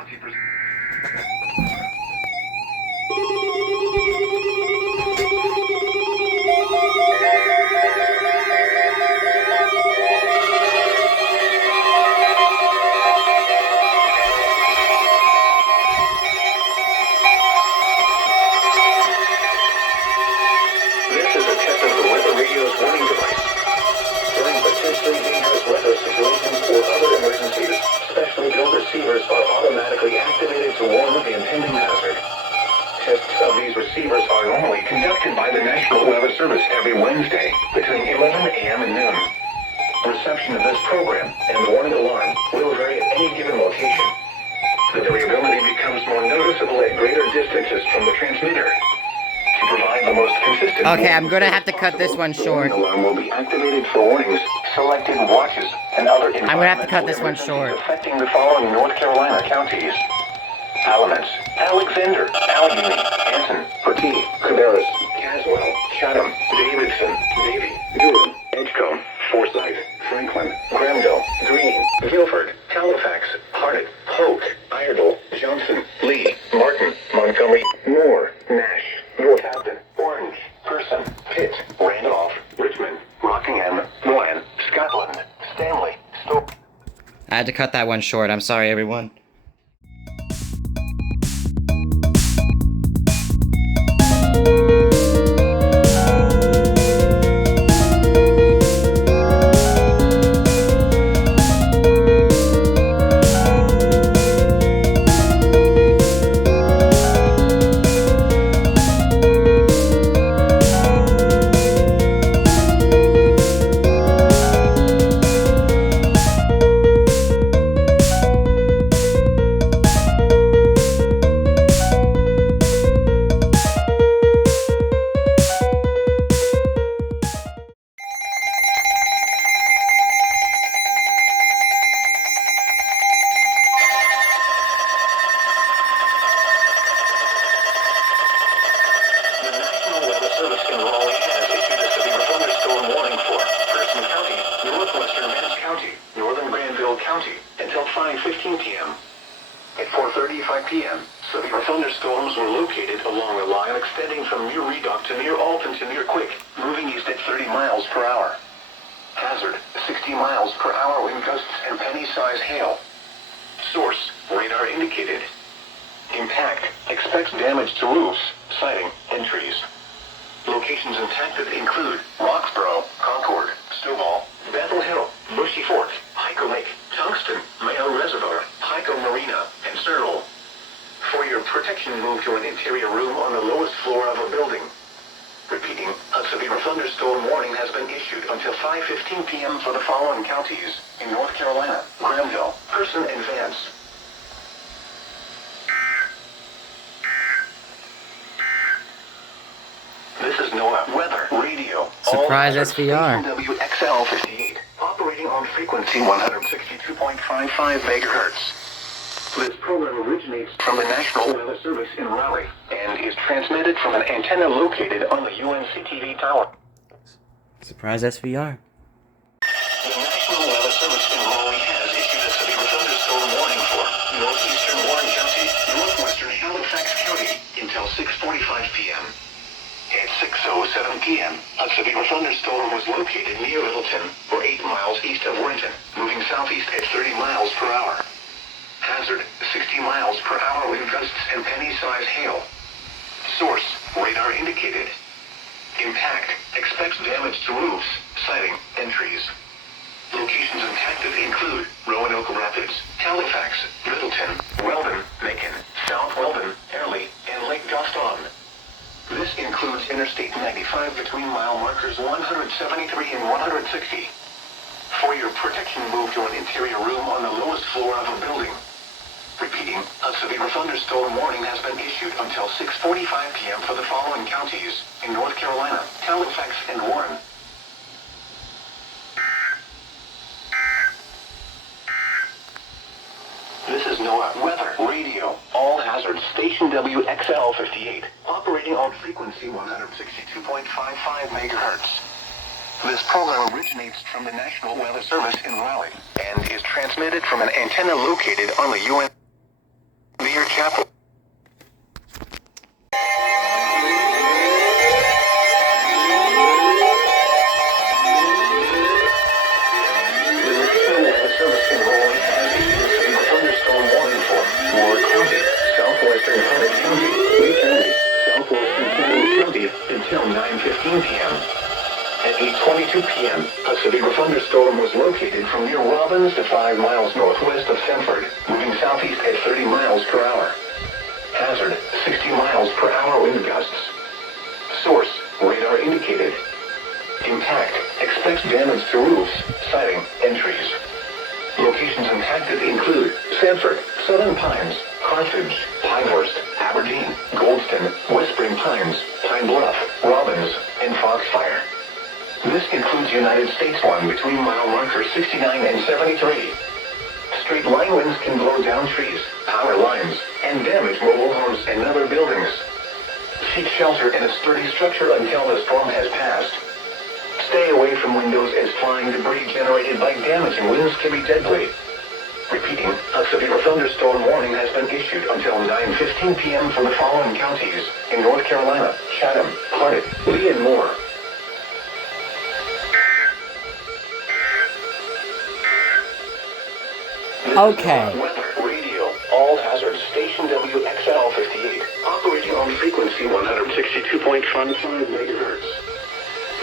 20%. Receivers are automatically activated to warn of the impending hazard. Tests of these receivers are normally conducted by the National Weather Service every Wednesday between 11 a.m. and noon. Reception of this program and the warning alarm will vary at any given location. The variability becomes more noticeable at greater distances from the transmitter. To provide the most consistent... Okay, I'm gonna have to cut this one short. The warning alarm will be activated for warnings, selected watches, and other I'm gonna have to cut this one short. affecting the following North Carolina counties: Alamance, Alexander, Allegheny, Anson, Petite, Cabarrus, Caswell, Chatham, Davidson, Davie, Durham, Edgecombe, Forsyth, Franklin, Granville, Greene, Guilford, Halifax, Harnett, Polk, Iredell, Johnson, Lee, Martin, Montgomery, Moore, Nash, Northampton, Orange, Person, Pitt, Randolph, Richmond, Rockingham, Moyan, Scotland, Stanley, Stoke. I had to cut that one short. I'm sorry, everyone. Until 5:15 p.m. At 4:35 p.m., severe thunderstorms were located along the line extending from near Redock to near Alton to near Quick, moving east at 30 miles per hour. Hazard, 60 miles per hour wind gusts and penny-size hail. Source, radar indicated. Impact, expects damage to roofs, siding, and trees. Locations impacted include Roxborough, Concord, Stovall, Bethel Hill, Bushy Fork, Pico Lake, Tungsten, Mayo Reservoir, Pico Marina, and Searle. For your protection, move to an interior room on the lowest floor of a building. Repeating, a severe thunderstorm warning has been issued until 5:15 p.m. for the following counties in North Carolina: Granville, Person, and Vance. This is NOAA Weather Radio. Surprise SVR. WXL 58, operating on frequency 162.55 megahertz. This program originates from the National Weather Service in Raleigh and is transmitted from an antenna located on the UNCTV tower. Surprise SVR. The National Weather Service in Raleigh has issued a severe thunderstorm warning for northeastern Warren County, northwestern Halifax County until 6:45 p.m. At 6:07 p.m., a severe thunderstorm was located near Littleton, or 8 miles east of Renton, moving southeast at 30 miles per hour. Hazard, 60 miles per hour wind gusts and penny-size hail. Source, radar indicated. Impact, expects damage to roofs, siding, and trees. Locations impacted include Roanoke Rapids, Halifax, Littleton, Weldon, Macon, South Weldon, Airlie, and Lake Gaston. This includes Interstate 95 between mile markers 173 and 160. For your protection, move to an interior room on the lowest floor of a building. Repeating, a severe thunderstorm warning has been issued until 6:45 p.m. for the following counties in North Carolina: Halifax and Warren. This is NOAA Weather Radio. All hazards, station WXL 58, operating on frequency 162.55 megahertz. This program originates from the National Weather Service in Raleigh and is transmitted from an antenna located on the UN. Chapel. Until 9:15 p.m. At 8:22 p.m., a severe thunderstorm was located from near Robbins to 5 miles northwest of Semford, moving southeast at 30 miles per hour. Hazard, 60 miles per hour wind gusts. Source, radar indicated. Impact, expects damage to roofs, siding, and trees. Locations impacted include Sanford, Southern Pines, Carthage, Pinehurst, Aberdeen, Goldston, Whispering Pines, Pine Bluff, Robbins, and Foxfire. This includes United States 1 between mile markers 69 and 73. Straight line winds can blow down trees, power lines, and damage mobile homes and other buildings. Seek shelter in a sturdy structure until the storm has passed. Stay away from windows as flying debris generated by damaging winds can be deadly. Repeating, a severe thunderstorm warning has been issued until 9:15 p.m. for the following counties in North Carolina: Chatham, Harnett, Lee, and more. Okay. Weather radio, all hazards, station WXL 58, operating on frequency 162.55 megahertz.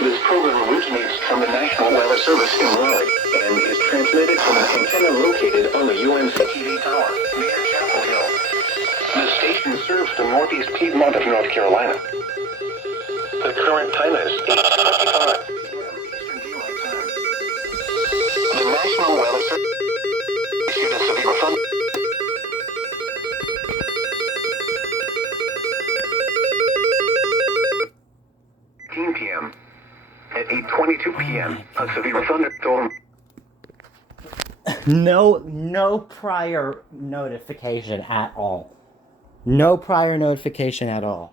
This program originates from the National Weather Service in Raleigh and is transmitted from an antenna located on the UNC-TV tower near Chapel Hill. The station serves the northeast Piedmont of North Carolina. The current time is 8:25 p.m. Eastern Daylight Time. The National Weather Service issued a severe thunder. p.m. At 8:22 p.m., a severe thunderstorm. No prior notification at all. No prior notification at all.